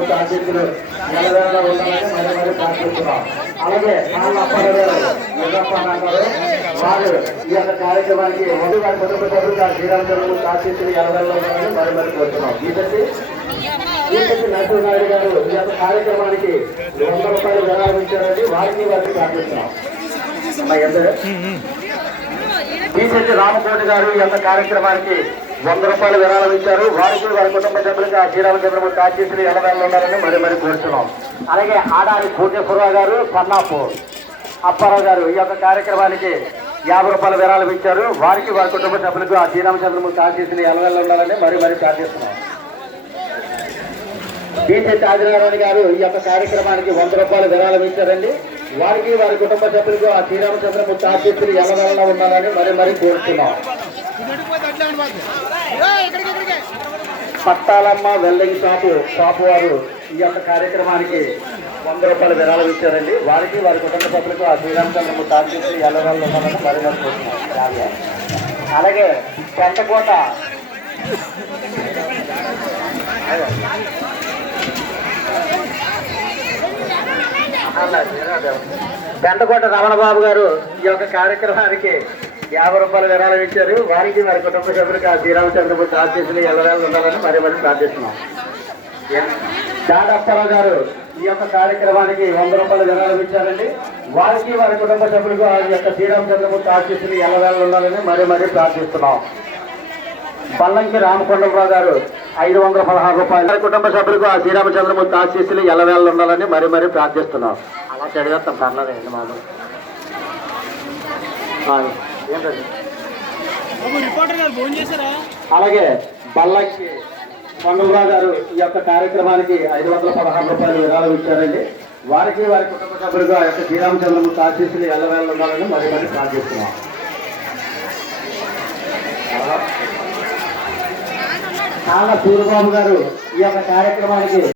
ఆశీస్సులు నెలవేళ ఉండాలని మరి మరి ప్రార్థిస్తున్నాం. అలాగే నాన్న అప్పారావు వారు ఈ యొక్క కార్యక్రమానికి ముందు వారి కుటుంబ సభ్యులు శ్రీరామచంద్రమూర్తి ఆశీస్సులు నెలవేళ ఉండాలని మరి మరి కోరుతున్నాం. నరసింహనాయుడు గారు ఈ యొక్క కార్యక్రమానికి 100 రూపాయలు విరాళం ఇచ్చారని వారికి ప్రార్థిస్తున్నాం. బీసెట్టి రామకోటి గారు ఈ యొక్క కార్యక్రమానికి 100 రూపాయలు విరాళం ఇచ్చారు. వారికి వారి కుటుంబ సభ్యులుగా శ్రీరామచంద్రమూర్తి ఆశీస్సులు ఎలవేళ ఉండాలని మరి మరి కోరుతున్నాం. అలాగే ఆడారి కోటేశ్వరరావు గారు పన్నాపు అప్పారావు గారు ఈ యొక్క కార్యక్రమానికి 50 రూపాయల విరాళం ఇచ్చారు. వారికి వారి కుటుంబ సభ్యులకు ఆ శ్రీరామచంద్రమూర్తి ఆశీస్సులు ఎలవేళ ఉండాలని మరి మరి ప్రార్థిస్తున్నాం. బీసెట్టి ఆదినారాయణ గారు ఈ యొక్క కార్యక్రమానికి 100 రూపాయల విరాళం ఇచ్చారండి. వారికి వారి కుటుంబ సభ్యులకు ఆ శ్రీరామచంద్రమూర్తి ఆశీస్సులు ఎలవేళ ఉండాలని మరి మరి కోరుతున్నాం. పట్టాలమ్మ వెల్డింగ్ షాపు వారు ఈ యొక్క కార్యక్రమానికి 100 రూపాయల విరాళం ఇచ్చారండి. వారికి వారి కుటుంబ సభ్యులకు ఆ శ్రీరామచంద్రమూర్తి ఆశీస్సులు ఎలవేళ ఉండాలని మరి మరి కోరుతున్నాం. అలాగే పెంటకోట రమణబాబు గారు ఈ యొక్క కార్యక్రమానికి 50 రూపాయల విరాళం ఇచ్చారు. వారికి వారి కుటుంబ సభ్యులకు ఆ శ్రీరామచంద్రమూర్తి ఆశీస్సులు ఎల్లవేళ ఉండాలని మరి మరి ప్రార్థిస్తున్నాం. దాడప్పారావు గారు ఈ యొక్క కార్యక్రమానికి 100 రూపాయల విరాళం ఇచ్చారండి. వారికి వారి కుటుంబ సభ్యులకు ఆ యొక్క శ్రీరామచంద్రమూర్తి ఆశీస్సులు ఎల్లవేళ ఉండాలని మరి మరి ప్రార్థిస్తున్నాం. పల్లంకి రామకొండరావు గారు 516 రూపాయలు కుటుంబ సభ్యులకు ఆ శ్రీరామచంద్రమూర్తి ఆశీస్సులు ఎల్లవేళ ఉండాలని మరి మరి ప్రార్థిస్తున్నాం. అలా చదివేస్తాం పర్లేదండి మాకు. అలాగే బల్లంకి కొండలరావు గారు ఈ యొక్క కార్యక్రమానికి 516 రూపాయలు విరాళం ఇచ్చారండి. వారికి వారి కుటుంబ సభ్యులకు ఆ యొక్క శ్రీరామచంద్రమూర్తి ఆశీస్సులు ఎల్లవేళ ఉండాలని మరి మరి ప్రార్థిస్తున్నాం. నాన్న సూర్యబాబు గారు ఈ యొక్క కార్యక్రమానికి